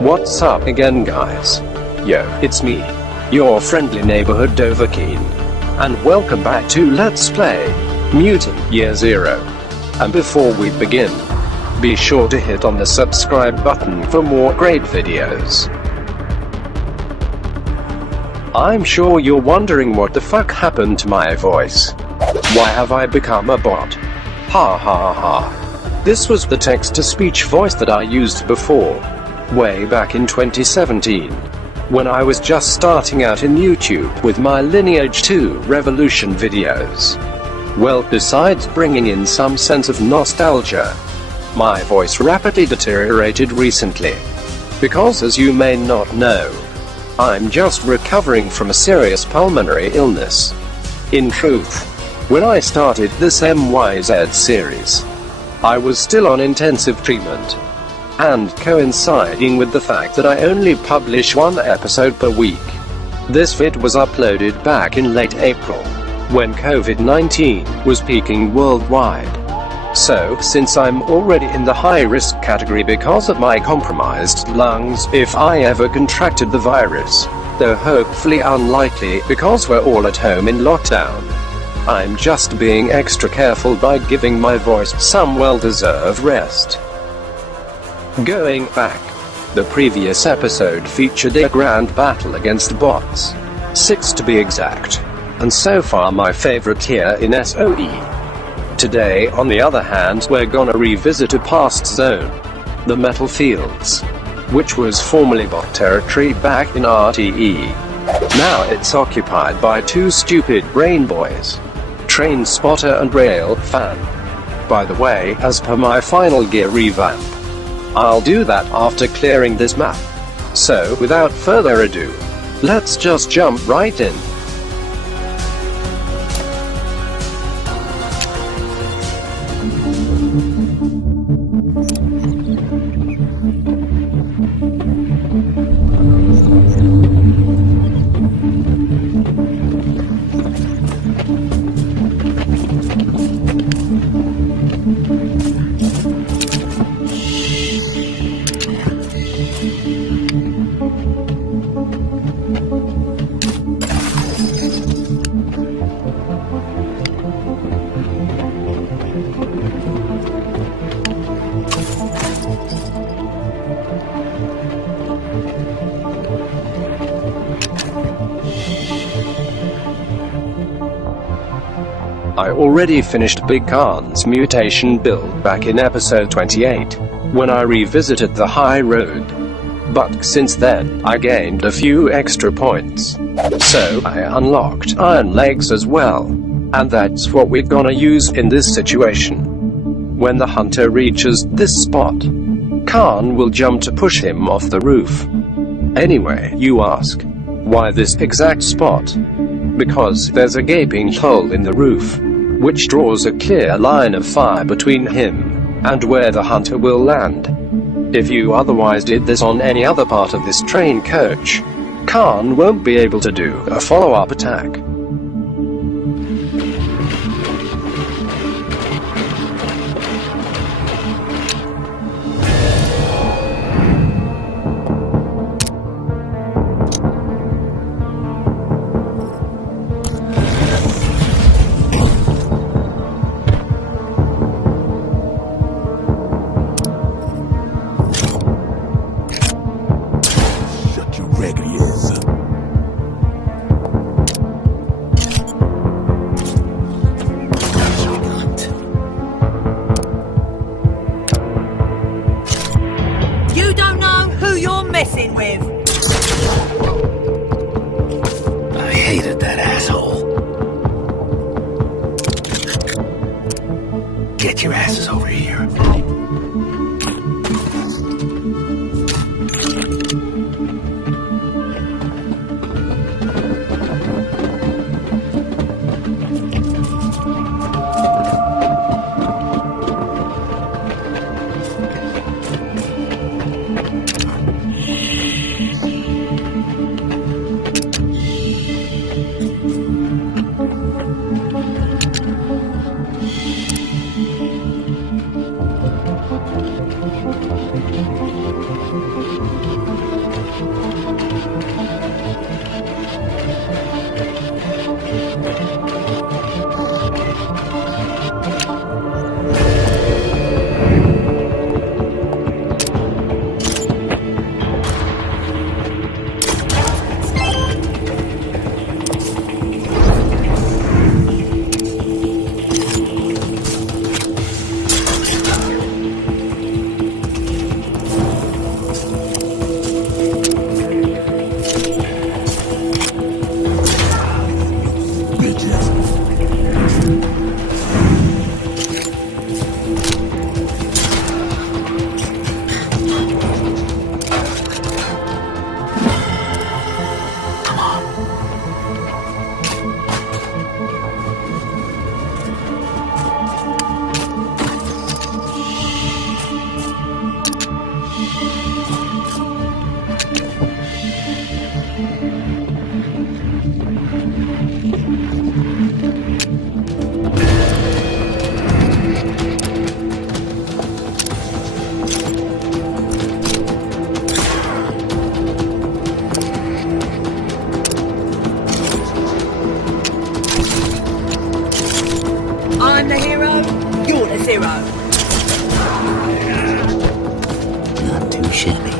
What's up again, guys? Yo, it's me, your friendly neighborhood Dovahkiin, and welcome back to Let's Play Mutant Year Zero. And before we begin, be sure to hit on the subscribe button for more great videos. I'm sure you're wondering what the fuck happened to my voice. Why have I become a bot? Ha ha ha. This was the text-to-speech voice that I used before, way back in 2017, when I was just starting out in YouTube with my Lineage 2 Revolution videos. Well, besides bringing in some sense of nostalgia, my voice rapidly deteriorated recently. Because as you may not know, I'm just recovering from a serious pulmonary illness. In truth, when I started this MYZ series, I was still on intensive treatment, and coinciding with the fact that I only publish one episode per week. This vid was uploaded back in late April, when COVID-19 was peaking worldwide. So, since I'm already in the high-risk category because of my compromised lungs if I ever contracted the virus, though hopefully unlikely because we're all at home in lockdown, I'm just being extra careful by giving my voice some well-deserved rest. Going back, the previous episode featured a grand battle against bots. 6 to be exact. And so far my favorite here in SOE. Today, on the other hand, we're gonna revisit a past zone, the Metal Fields, which was formerly bot territory back in RTE. Now it's occupied by two stupid brain boys, Trainspotter and Railfan. By the way, as per my final gear revamp, I'll do that after clearing this map. So, without further ado, let's just jump right in. I already finished Big Khan's mutation build back in episode 28, when I revisited the high road. But since then, I gained a few extra points. So I unlocked iron legs as well. And that's what we're gonna use in this situation. When the hunter reaches this spot, Khan will jump to push him off the roof. Anyway, you ask, why this exact spot? Because there's a gaping hole in the roof, which draws a clear line of fire between him and where the hunter will land. If you otherwise did this on any other part of this train coach, Khan won't be able to do a follow-up attack. Messing with. I hated that asshole. Get your asses over here. shimmy.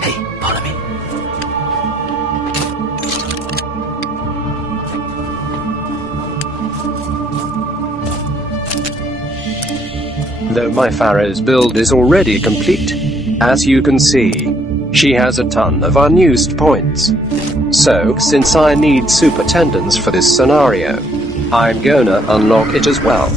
Hey, follow me. Though my Pharaoh's build is already complete, as you can see, she has a ton of unused points. So, since I need super tendons for this scenario, I'm gonna unlock it as well.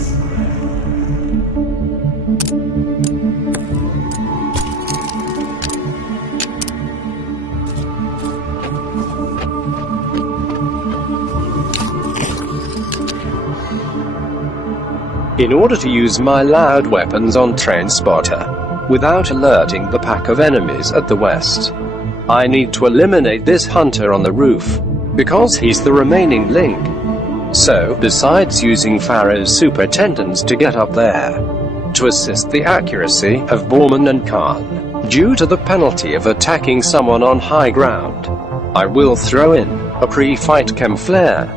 In order to use my loud weapons on Trainspotter, without alerting the pack of enemies at the west, I need to eliminate this hunter on the roof, because he's the remaining link. So, besides using Pharaoh's super tendons to get up there, to assist the accuracy of Borman and Khan, due to the penalty of attacking someone on high ground, I will throw in a pre-fight chem flare.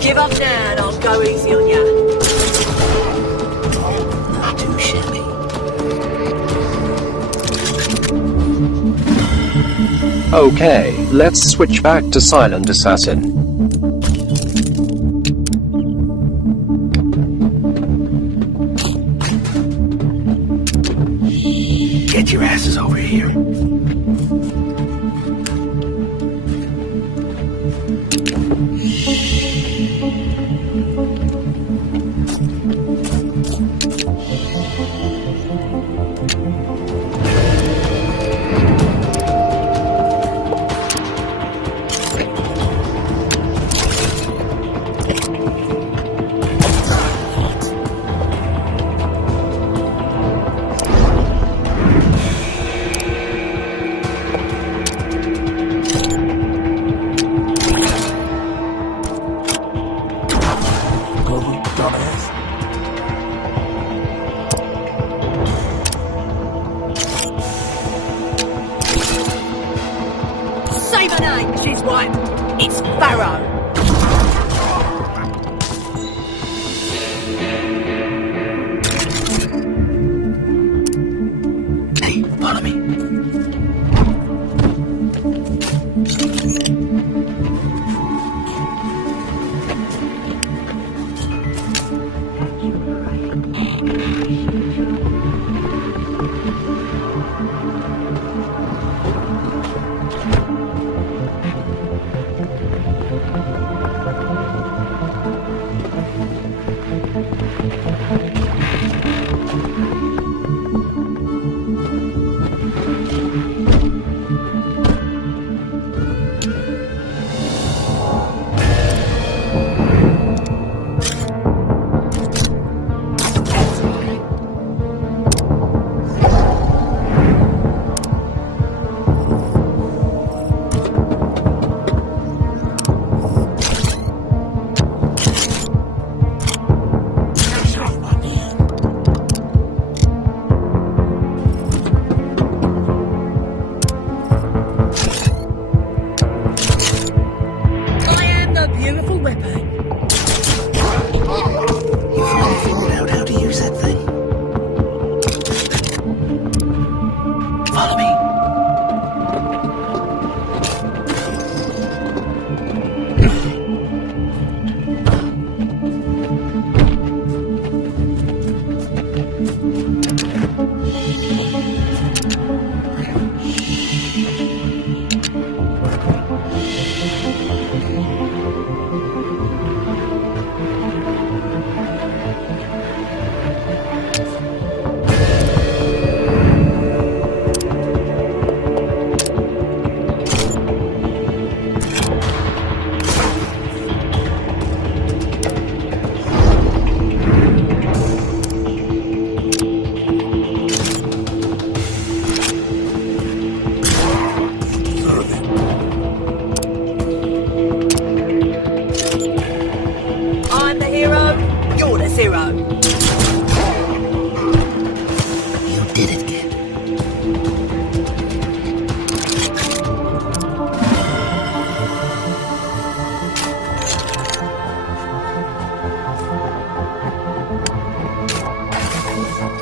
Give up now and I'll go easy on ya. Not too shimmy. Okay, let's switch back to Silent Assassin. Get your asses over here.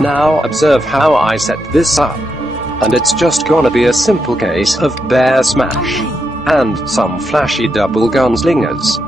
Now observe how I set this up. And it's just gonna be a simple case of bear smash. And some flashy double gunslingers.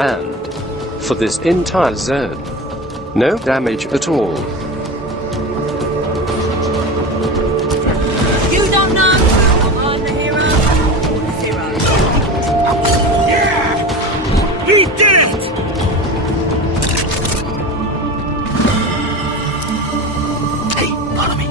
And for this entire zone, no damage at all. You don't know. Come on, the hero. Zero. Yeah! We did it! Hey, follow me.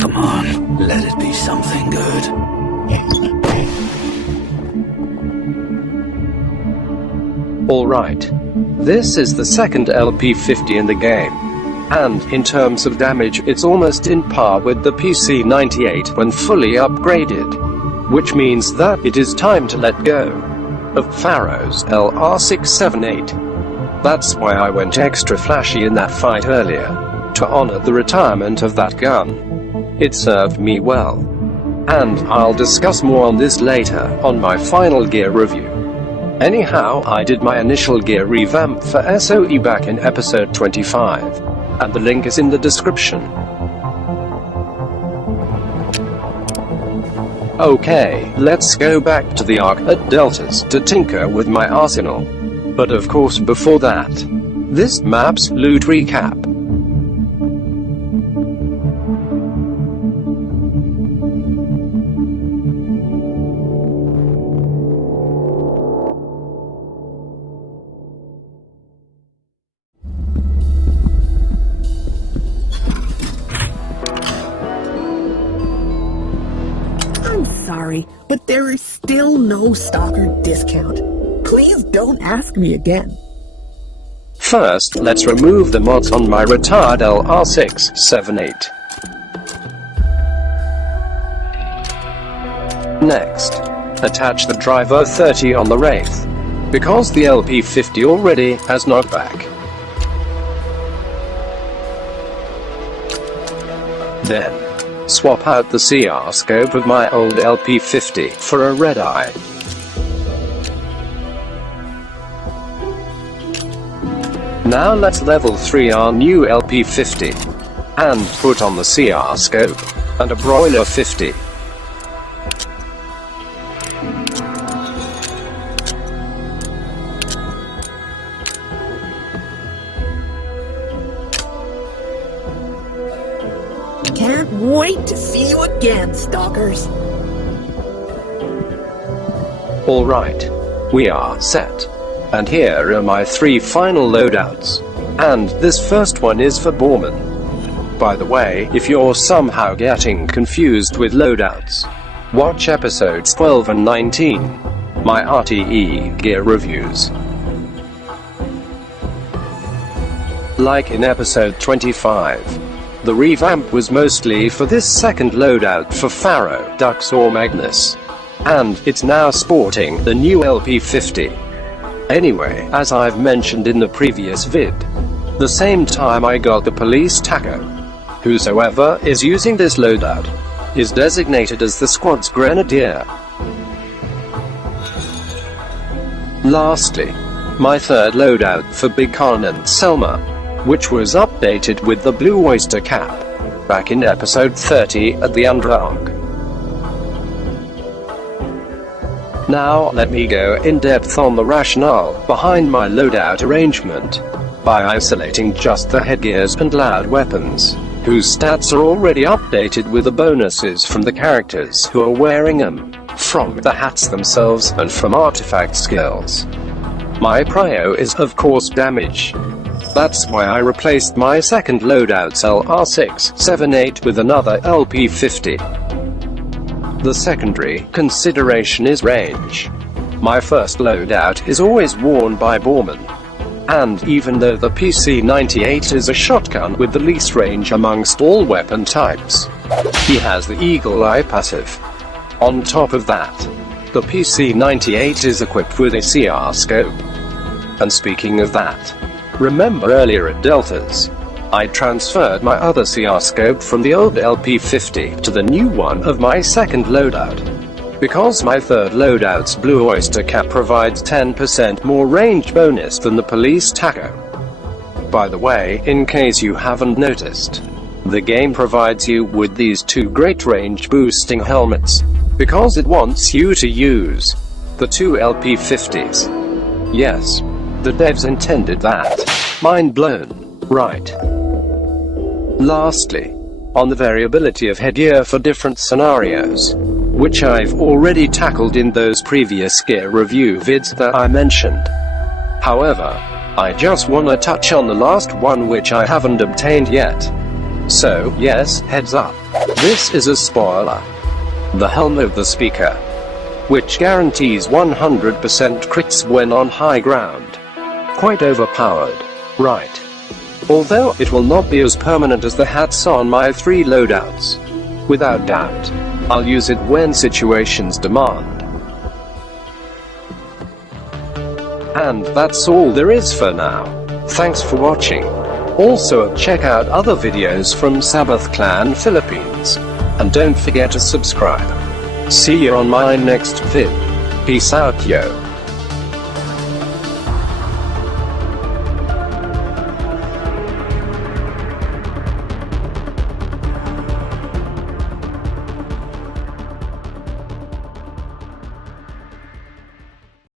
Come on, let it be something good. Alright. This is the second LP50 in the game. And, in terms of damage, it's almost in par with the PC98 when fully upgraded. Which means that it is time to let go of Pharaoh's LR678. That's why I went extra flashy in that fight earlier, to honor the retirement of that gun. It served me well. And I'll discuss more on this later, on my final gear review. Anyhow, I did my initial gear revamp for SOE back in episode 25. And the link is in the description. Okay, let's go back to the Ark at Deltas to tinker with my arsenal. But of course before that, this map's loot recap. I'm sorry, but there is still no stalker discount. Please don't ask me again. First, let's remove the mods on my retired LR678. Next, attach the driver 30 on the Wraith, because the LP50 already has knockback. Then, swap out the CR scope of my old LP50 for a red eye. Now let's level 3 our new LP50 and put on the CR scope and a broiler 50. Can't wait to see you again, stalkers. Alright, we are set. And here are my 3 final loadouts. And this first one is for Borman. By the way, if you're somehow getting confused with loadouts, watch episodes 12 and 19, my RTE gear reviews. Like in episode 25. The revamp was mostly for this second loadout for Pharaoh, Dux or Magnus. And it's now sporting the new LP50. Anyway, as I've mentioned in the previous vid, the same time I got the police taco. Whosoever is using this loadout is designated as the squad's grenadier. Lastly, my third loadout for Big Khan and Selma, which was updated with the blue oyster cap, back in episode 30 at the Underdark. Now let me go in depth on the rationale behind my loadout arrangement, by isolating just the headgears and loud weapons, whose stats are already updated with the bonuses from the characters who are wearing them, from the hats themselves and from artifact skills. My prio is of course damage. That's why I replaced my second loadout LR678 with another LP50. The secondary consideration is range. My first loadout is always worn by Borman. And even though the PC-98 is a shotgun with the least range amongst all weapon types, he has the Eagle Eye passive. On top of that, the PC-98 is equipped with a CR scope. And speaking of that, remember earlier at Deltas, I transferred my other CR scope from the old LP50 to the new one of my second loadout, because my third loadout's blue oyster cap provides 10% more range bonus than the police taco. By the way, in case you haven't noticed, the game provides you with these two great range boosting helmets, because it wants you to use the two LP50s. Yes, the devs intended that. Mind blown, right? Lastly, on the variability of headgear for different scenarios, which I've already tackled in those previous gear review vids that I mentioned. However, I just wanna touch on the last one which I haven't obtained yet. So, yes, heads up. This is a spoiler. The Helm of the Speaker, which guarantees 100% crits when on high ground. Quite overpowered, right? Although it will not be as permanent as the hats on my 3 loadouts. Without doubt, I'll use it when situations demand. And that's all there is for now. Thanks for watching. Also, check out other videos from Sabbath Clan Philippines. And don't forget to subscribe. See you on my next vid. Peace out, yo.